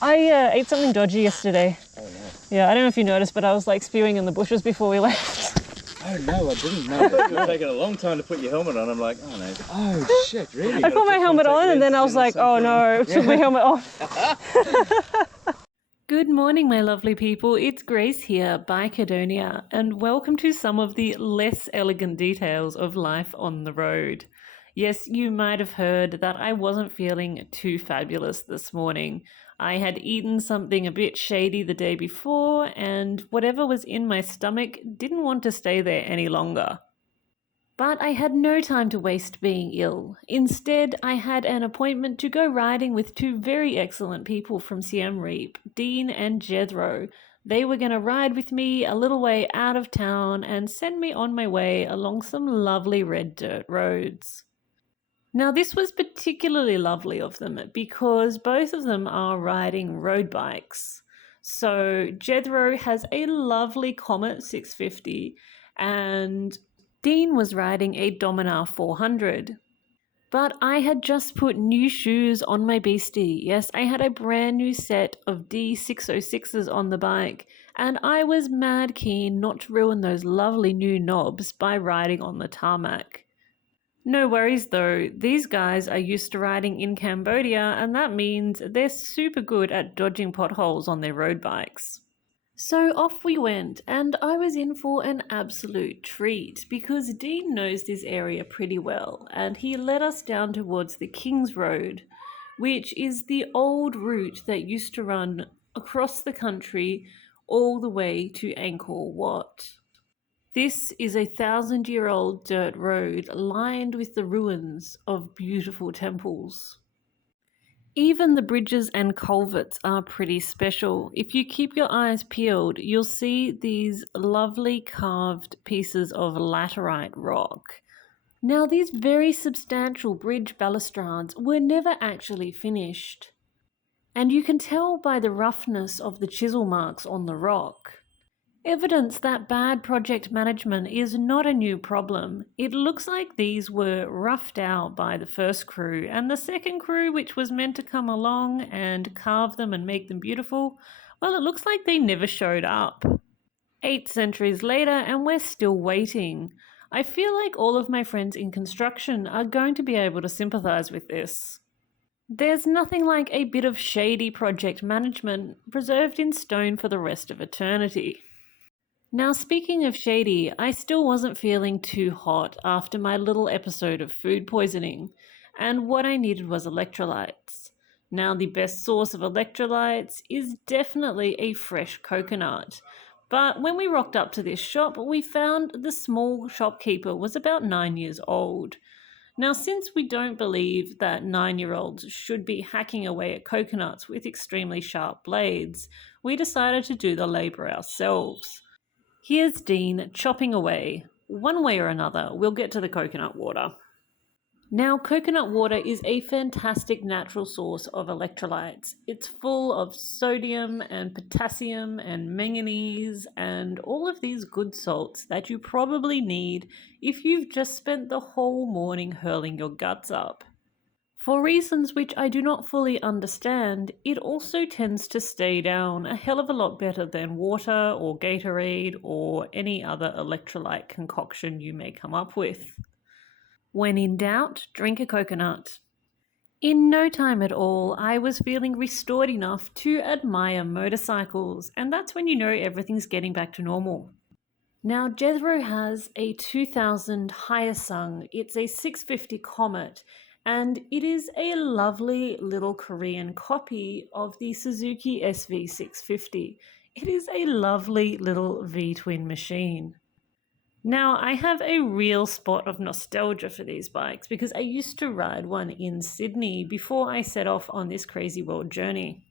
I ate something dodgy yesterday. Oh no. Yeah, I don't know if you noticed, but I was like spewing in the bushes before we left. Oh no, I didn't know. It was taking a long time to put your helmet on. I'm like, oh no. Oh shit, really? I put my helmet on and then I was like, oh no, took my helmet off. Good morning, my lovely people. It's Grace here, Bicadonia, and welcome to some of the less elegant details of life on the road. Yes, you might have heard that I wasn't feeling too fabulous this morning. I had eaten something a bit shady the day before, and whatever was in my stomach didn't want to stay there any longer. But I had no time to waste being ill. Instead, I had an appointment to go riding with two very excellent people from Siem Reap, Dean and Jethro. They were going to ride with me a little way out of town and send me on my way along some lovely red dirt roads. Now, this was particularly lovely of them because both of them are riding road bikes. So Jethro has a lovely Comet 650 and Dean was riding a Dominar 400. But I had just put new shoes on my beastie. Yes, I had a brand new set of D606s on the bike, and I was mad keen not to ruin those lovely new knobs by riding on the tarmac. No worries though, these guys are used to riding in Cambodia, and that means they're super good at dodging potholes on their road bikes. So off we went, and I was in for an absolute treat because Dean knows this area pretty well, and he led us down towards the King's Road, which is the old route that used to run across the country all the way to Angkor Wat. This is a 1,000-year-old dirt road lined with the ruins of beautiful temples. Even the bridges and culverts are pretty special. If you keep your eyes peeled, you'll see these lovely carved pieces of laterite rock. Now, these very substantial bridge balustrades were never actually finished, and you can tell by the roughness of the chisel marks on the rock. Evidence that bad project management is not a new problem. It looks like these were roughed out by the first crew, and the second crew, which was meant to come along and carve them and make them beautiful, well, it looks like they never showed up. 8 centuries later, and we're still waiting. I feel like all of my friends in construction are going to be able to sympathize with this. There's nothing like a bit of shady project management preserved in stone for the rest of eternity. Now, speaking of shady, I still wasn't feeling too hot after my little episode of food poisoning, and what I needed was electrolytes. Now, the best source of electrolytes is definitely a fresh coconut, but when we rocked up to this shop, we found the small shopkeeper was about 9 years old. Now, since we don't believe that 9-year-olds should be hacking away at coconuts with extremely sharp blades, we decided to do the labor ourselves. Here's Dean chopping away. One way or another, we'll get to the coconut water. Now, coconut water is a fantastic natural source of electrolytes. It's full of sodium and potassium and manganese and all of these good salts that you probably need if you've just spent the whole morning hurling your guts up. For reasons which I do not fully understand, it also tends to stay down a hell of a lot better than water or Gatorade or any other electrolyte concoction you may come up with. When in doubt, drink a coconut. In no time at all, I was feeling restored enough to admire motorcycles, and that's when you know everything's getting back to normal. Now, Jethro has a 2000 Hyosung. It's a 650 Comet, and it is a lovely little Korean copy of the Suzuki SV650. It is a lovely little V-twin machine. Now, I have a real spot of nostalgia for these bikes because I used to ride one in Sydney before I set off on this crazy world journey.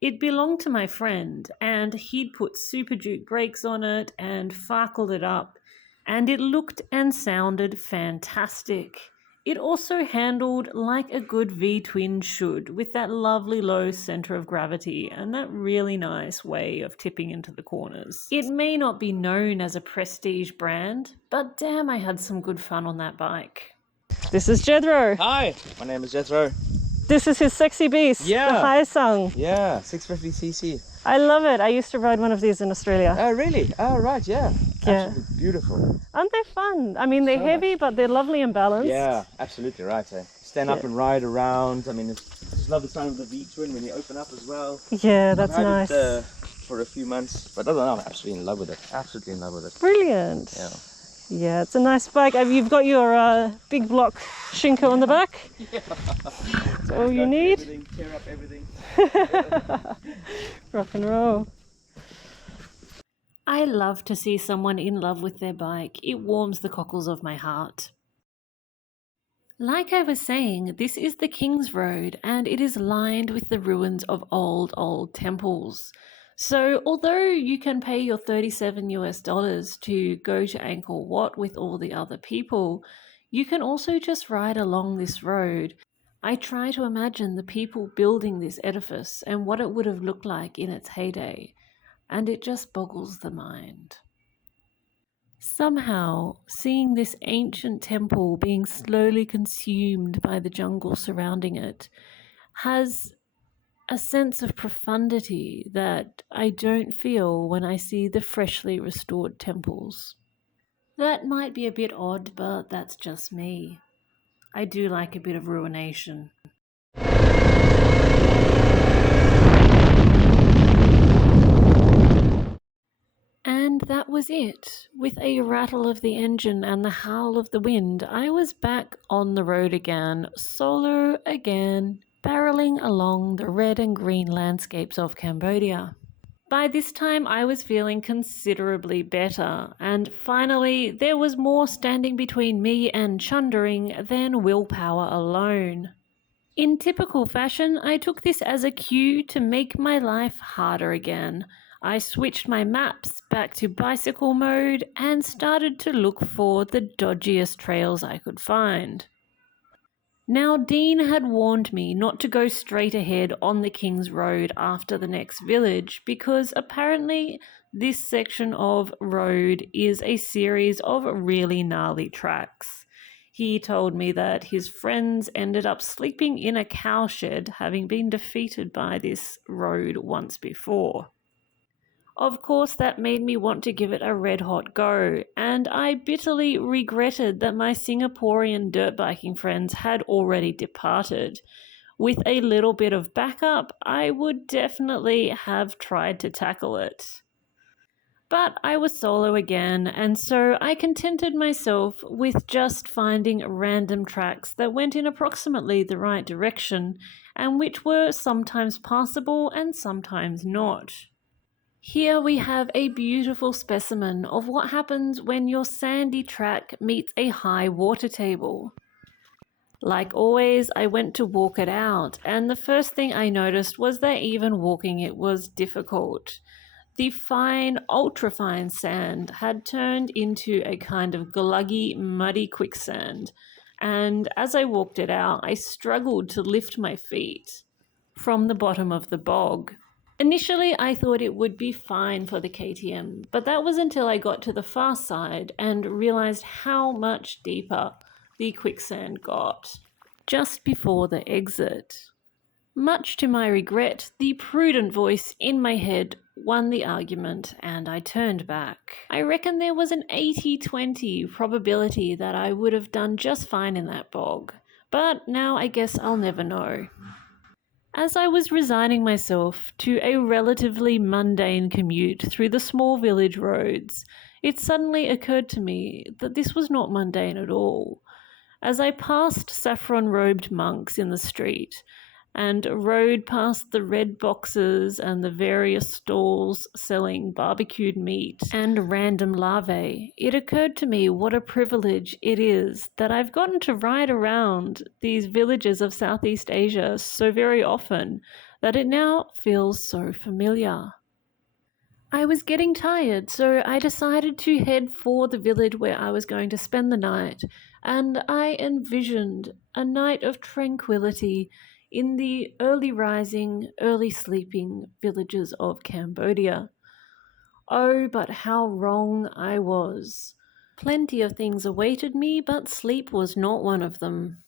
It belonged to my friend, and he'd put Super Duke brakes on it and farkled it up, and it looked and sounded fantastic. It also handled like a good V-twin should, with that lovely low center of gravity and that really nice way of tipping into the corners. It may not be known as a prestige brand, but damn, I had some good fun on that bike. This is Jethro. Hi, my name is Jethro. This is his sexy beast, the Yeah. Haisang. Yeah, 650cc. I love it. I used to ride one of these in Australia. Oh, really? Oh, right, yeah. Yeah. Absolutely beautiful. Aren't they fun? I mean, they're So heavy, but they're lovely and balanced. Yeah, absolutely right. Eh? Stand up Yeah. and ride around. I mean, I just love the sound of the V-twin when you open up as well. Yeah, that's I've had nice. it for a few months, but other than that, I'm absolutely in love with it. Absolutely in love with it. Brilliant. Yeah. Yeah, it's a nice bike. You've got your big block Shinko on the back. Yeah. That's all you need. Everything, tear up everything. Rock and roll. I love to see someone in love with their bike. It warms the cockles of my heart. Like I was saying, this is the King's Road and it is lined with the ruins of old temples. So although you can pay your $37 to go to Angkor Wat with all the other people, you can also just ride along this road. I try to imagine the people building this edifice and what it would have looked like in its heyday, and it just boggles the mind. Somehow, seeing this ancient temple being slowly consumed by the jungle surrounding it has a sense of profundity that I don't feel when I see the freshly restored temples. That might be a bit odd, but that's just me. I do like a bit of ruination. And that was it. With a rattle of the engine and the howl of the wind, I was back on the road again, solo again, barreling along the red and green landscapes of Cambodia. By this time, I was feeling considerably better, and finally, there was more standing between me and chundering than willpower alone. In typical fashion, I took this as a cue to make my life harder again. I switched my maps back to bicycle mode and started to look for the dodgiest trails I could find. Now, Dean had warned me not to go straight ahead on the King's Road after the next village because apparently this section of road is a series of really gnarly tracks. He told me that his friends ended up sleeping in a cowshed, having been defeated by this road once before. Of course, that made me want to give it a red-hot go, and I bitterly regretted that my Singaporean dirt biking friends had already departed. With a little bit of backup, I would definitely have tried to tackle it. But I was solo again, and so I contented myself with just finding random tracks that went in approximately the right direction, and which were sometimes passable and sometimes not. Here we have a beautiful specimen of what happens when your sandy track meets a high water table. Like always, I went to walk it out, and the first thing I noticed was that even walking it was difficult. The fine, ultra-fine sand had turned into a kind of gluggy, muddy quicksand, and as I walked it out, I struggled to lift my feet from the bottom of the bog. Initially, I thought it would be fine for the KTM, but that was until I got to the far side and realized how much deeper the quicksand got just before the exit. Much to my regret, the prudent voice in my head won the argument and I turned back. I reckon there was an 80-20 probability that I would have done just fine in that bog, but now I guess I'll never know. As I was resigning myself to a relatively mundane commute through the small village roads, it suddenly occurred to me that this was not mundane at all. As I passed saffron-robed monks in the street and rode past the red boxes and the various stalls selling barbecued meat and random larvae, it occurred to me what a privilege it is that I've gotten to ride around these villages of Southeast Asia so very often that it now feels so familiar. I was getting tired, so I decided to head for the village where I was going to spend the night, and I envisioned a night of tranquility in the early rising, early sleeping villages of Cambodia. Oh, but how wrong I was. Plenty of things awaited me, but sleep was not one of them.